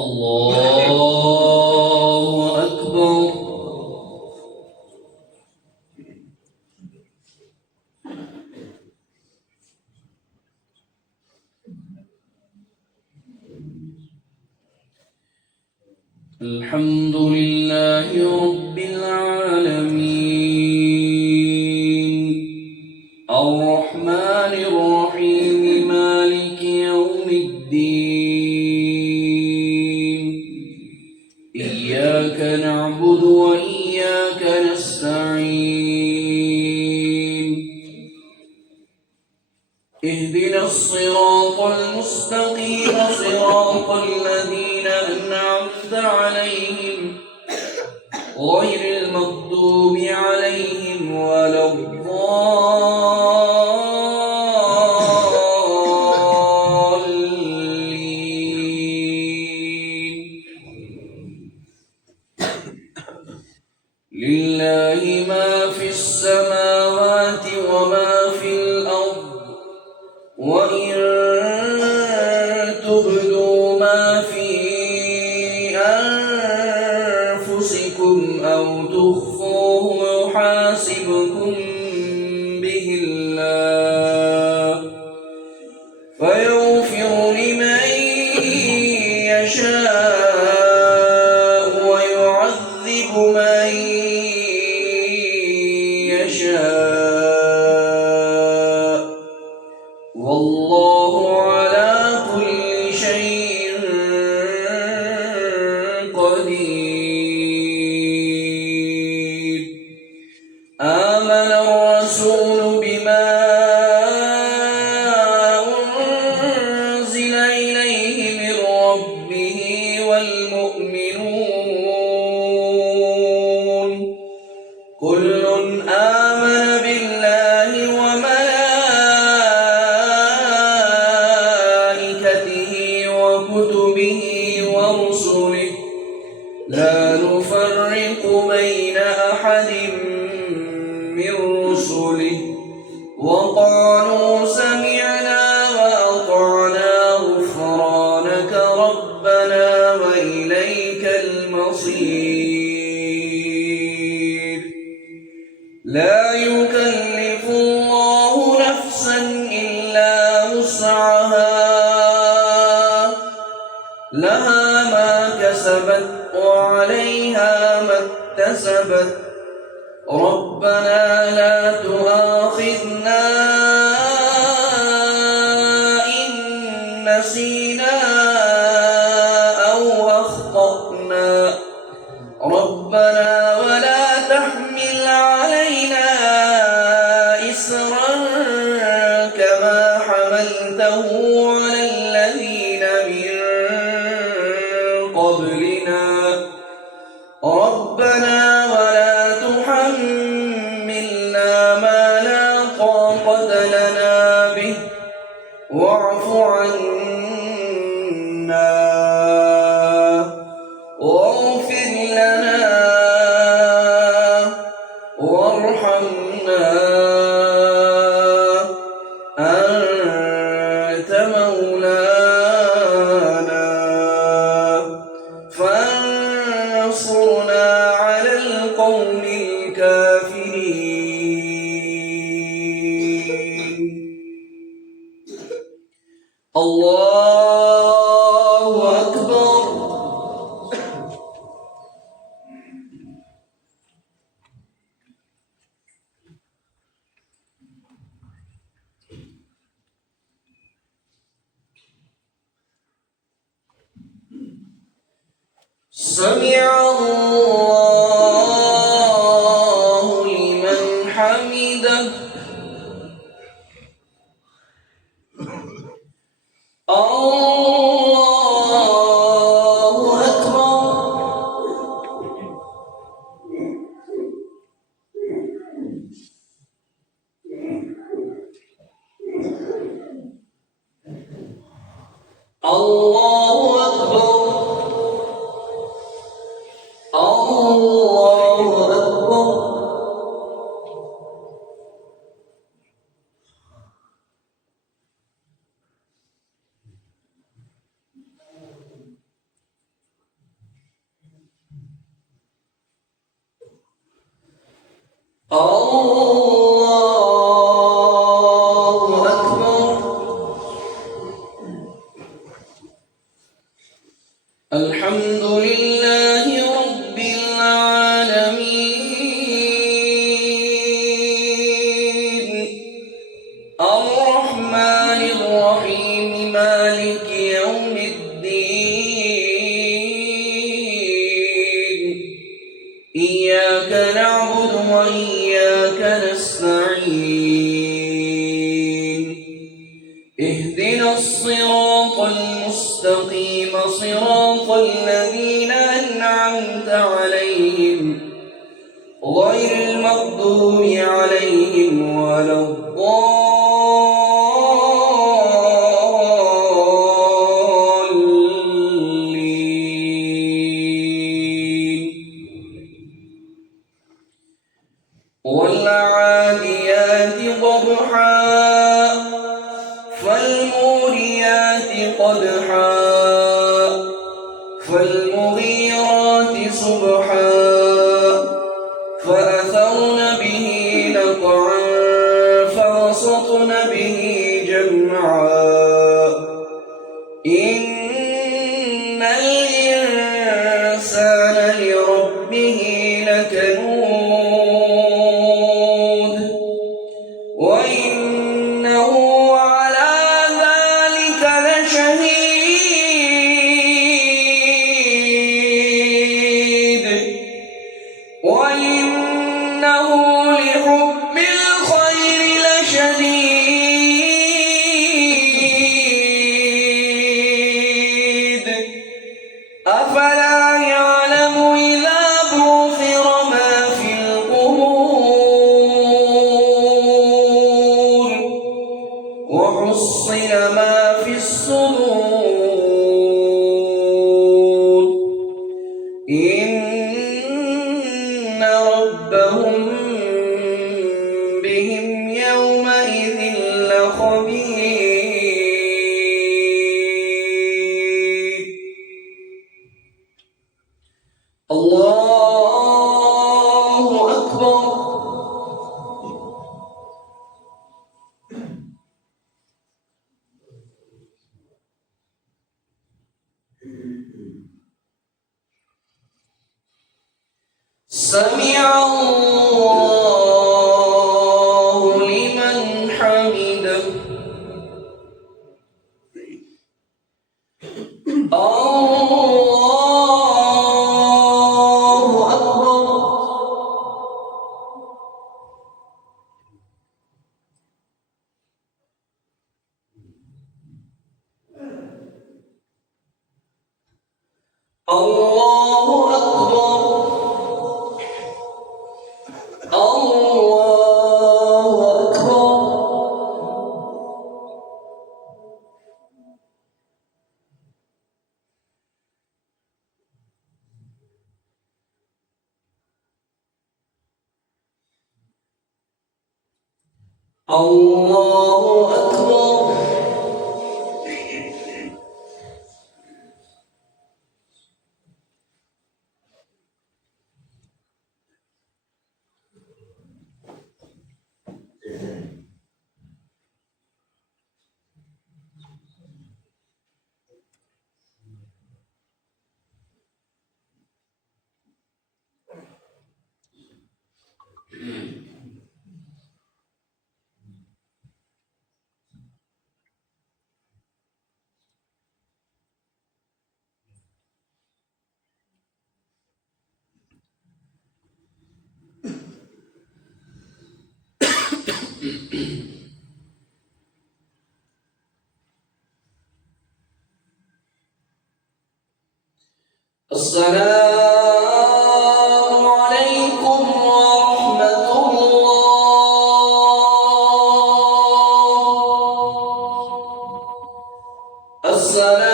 الله أكبر. الحمد لله رب العالمين الرحمن الرحيم مالك يوم الدين إياك نعبد وإياك نستعين اهدنا الصراط المستقيم صراط الذين أنعمت عليهم غير المغضوب عليهم ولا الضالين. لله ما في السماوات وما في الأرض وإن تبدوا ما في أنفسكم أو تخفوه يحاسبكم به الله فيغفر لمن يشاء ويعذب من يشاء والله على كل شيء قدير. آمن الرسول بما أنزل إليه من ربه والمؤمنون كل آمن بالله وملائكته وكتبه ورسله لا نفرق بين أحد من رسله وقالوا سمعنا وأطعنا غفرانك ربنا وإليك المصير. لا يكلف الله نفسا إلا وسعها لها ما كسبت وعليها ما اكتسبت ربنا لا تؤاخذنا إن نسينا أو أخطأنا ربنا ولا تحمل علينا إصرا كما حملته على الذين من قبلنا ربنا ولا تحملنا ما لا طاقة لنا به واعف عنا واغفر لنا وارحمنا أنت مولانا فانصرنا على القوم الكافرين. الله أكبر. سمع الله لمن حمده. الله أكبر. الله أكبر. الله الحمد لله رب العالمين الرحمن الرحيم مالك يوم الدين إياك نعبد وإياك نستعين اهدنا الصراط المستقيم صراط الذين أنعمت عليهم غير المغضوب عليهم ولا الضالين والعاديات ضبحا فالموريات قدحا فالمغيرات صبحا فأثرن به نقعا فوسطن به جمعا إن الإنسان لربه لكنود وإنه على ذلك لشهيد وإنه لحب الخير لشديد أفلا يعلم إذا بعثر ما في القبور وحصل ما في الصدور إن ربهم بهم يومئذ لخبير الله أكبر سمع الله لمن حمده الله أكبر الله أكبر الله أكبر الله أكبر السلام عليكم ورحمة الله. السلام